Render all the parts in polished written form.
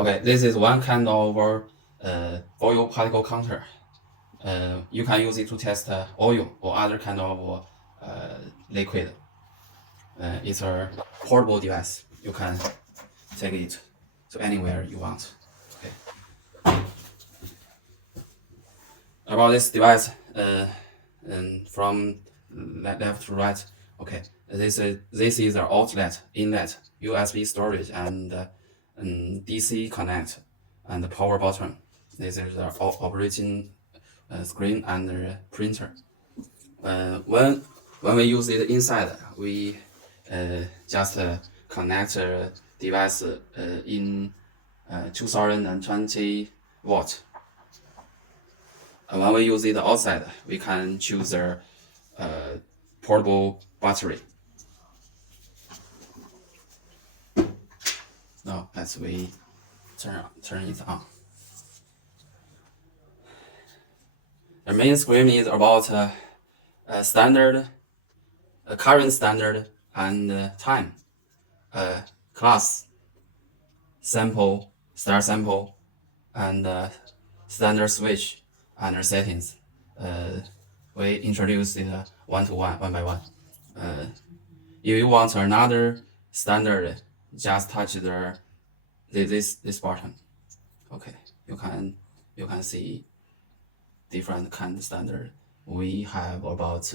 Okay, this is one kind of oil particle counter. You can use it to test oil or other kind of liquid. It's a portable device. You can take it to anywhere you want. Okay. About this device, from left to right. Okay, this is the outlet, inlet, USB storage, and DC connect, and the power button. This is the operating screen and the printer. When we use it inside, we just connect device in 2020 watt. When we use it outside, we can choose a portable battery. Now, as we turn it on. The main screen is about standard, current standard, and time, class, sample, star sample, and standard switch and settings. We introduce it one to one, one by one. If you want another standard, just touch this button. Okay, you can see different kind of standard. We have about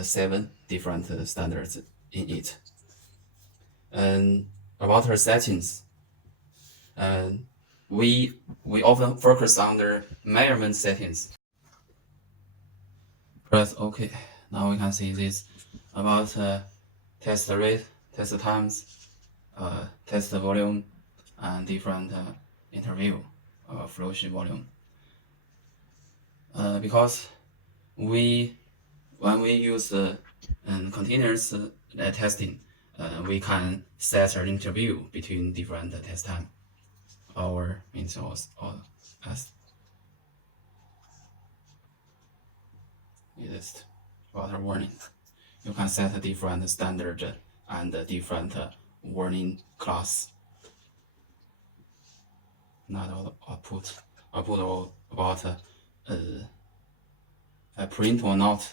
7 different standards in it. And about her settings, we often focus on the measurement settings. Press OK. Now we can see this about test rate, test times, test volume, and different interview flow sheet volume. Because when we use continuous testing, we can set an interview between different test time, hour, minutes, or as list water warning. You can set a different standard and different warning class. Not all output about a print or not,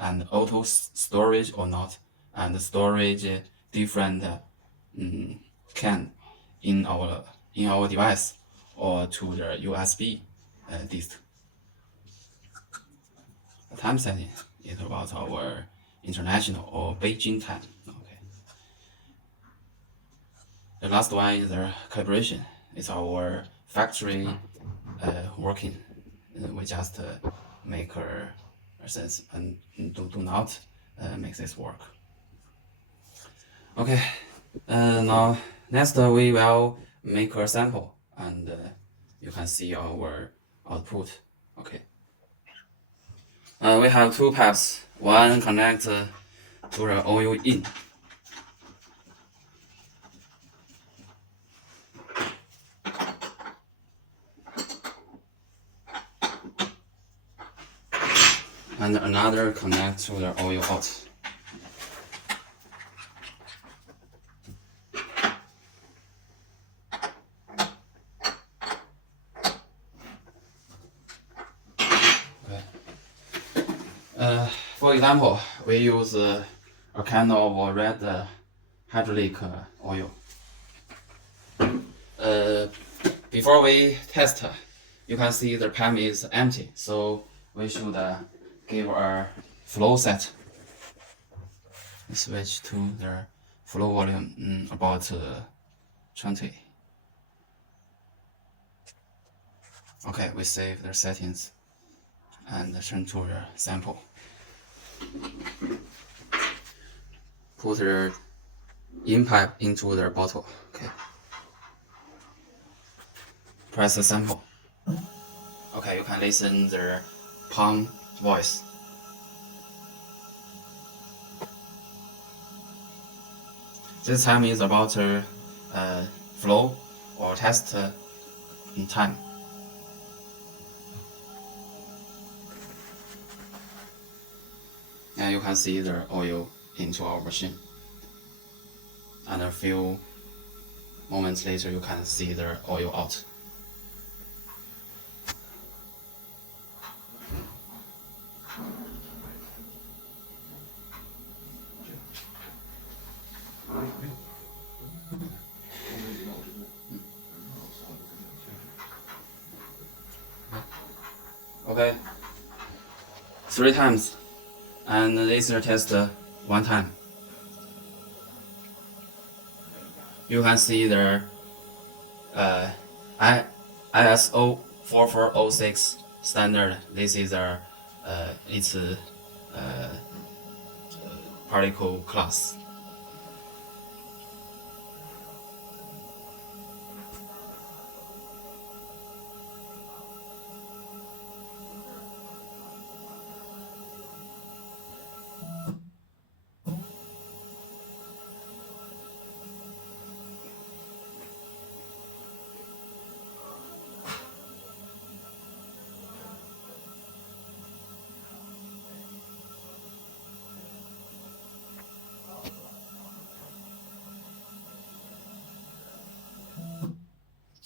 and auto storage or not, and storage different can in our device or to the USB disk. The time setting is about our international or Beijing time. Okay. The last one is the calibration. It's our factory working. We just make a sense and do not make this work. Okay. Now next we will make a sample, and you can see our output. Okay. We have 2 paths. One connects to the oil in. And another connects to the oil out. For example, we use a kind of red hydraulic oil. Before we test, you can see the pan is empty, so we should give a flow set. Switch to the flow volume about 20. Okay, we save the settings and turn to the sample. Put the in pipe into the bottle. Okay. Press the sample. Okay, you can listen the pump voice. This time is about flow or test time. And you can see the oil into our machine and fill moments later, you can see the oil out. Okay, 3 times, and laser test 1 time. You can see the ISO 4406 standard. This is its particle class.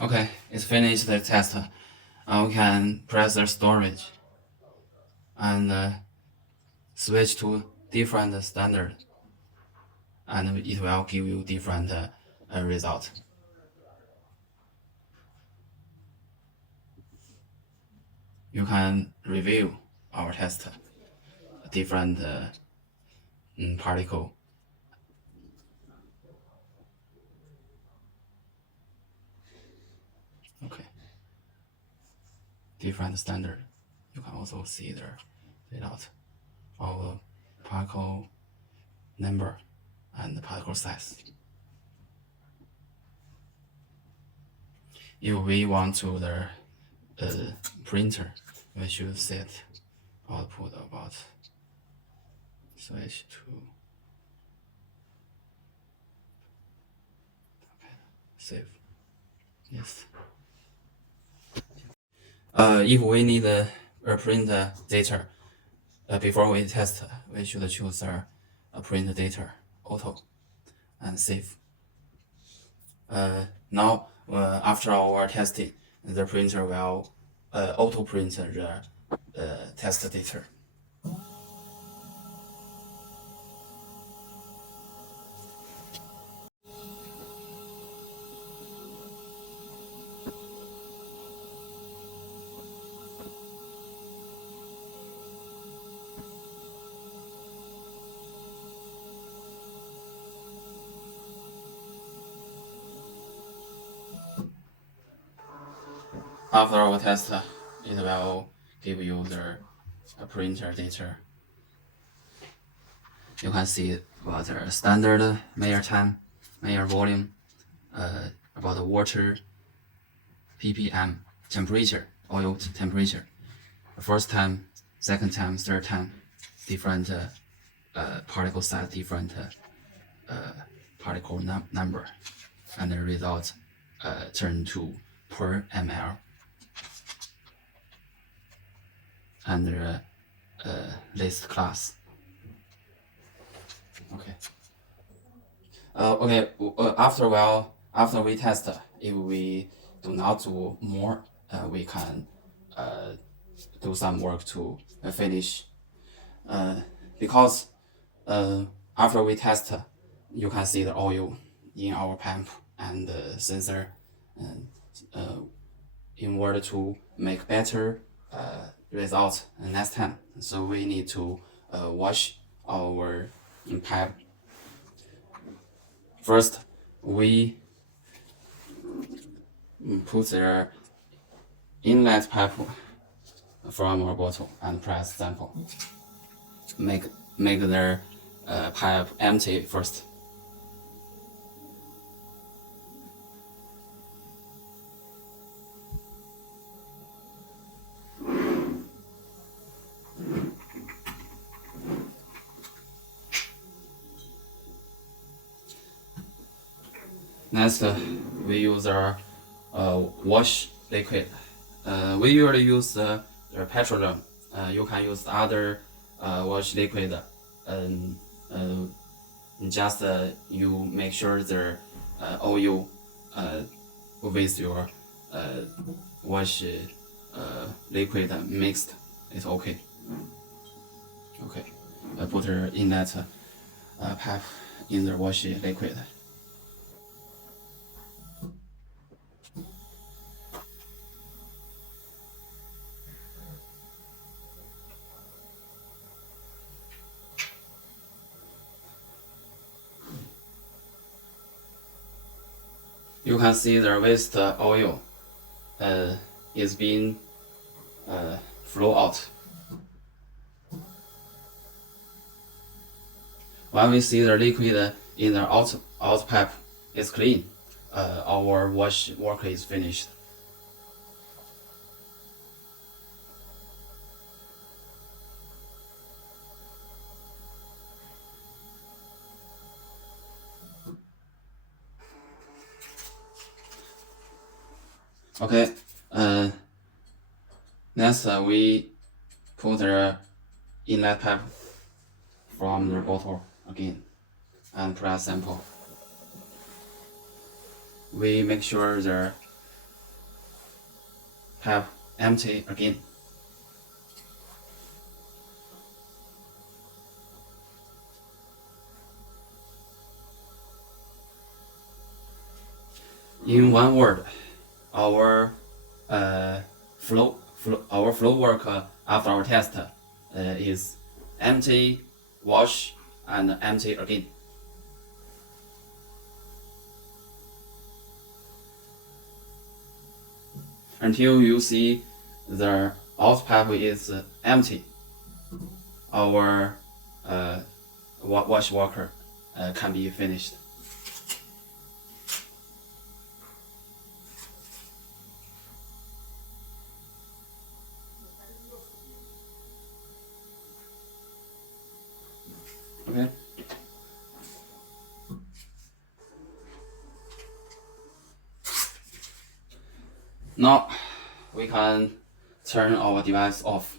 Okay, it's finished the test. We can press the storage and switch to different standard, and it will give you different result. You can review our test, different particle. Okay, different standard. You can also see the result of particle number and particle size. If we want to the printer, we should set output about switch to save. Yes. If we need a print data before we test, we should choose a print data auto and save. Now, after our testing, the printer will auto print the test data. After our test, it will give you the printer data. You can see about the standard Mayer time, Mayer volume, about the water, ppm, temperature, oil temperature. First time, second time, third time, different particle size, different particle number, and the result turn to per ml. And list class. Okay. After we test, if we do not do more, we can do some work to finish. Because after we test, you can see the oil in our pump and the sensor. In order to make better result next time, so we need to wash our pipe. First, we put the inlet pipe from our bottle and press sample. Make the pipe empty first. Next, we use our wash liquid. We usually use the petroleum. You can use other wash liquid. Just you make sure the oil with your wash liquid mixed, it's okay. Okay, put her in that pipe in the wash liquid. You can see the waste oil is being flow out. When we see the liquid in the out pipe is clean, our wash work is finished. Okay, next we put the inlet pipe from the bottle again and press sample. We make sure the pipe empty again. In one word, our flow work after our test is empty, wash, and empty again. Until you see the out pipe is empty, our wash work can be finished. Okay. Now we can turn our device off.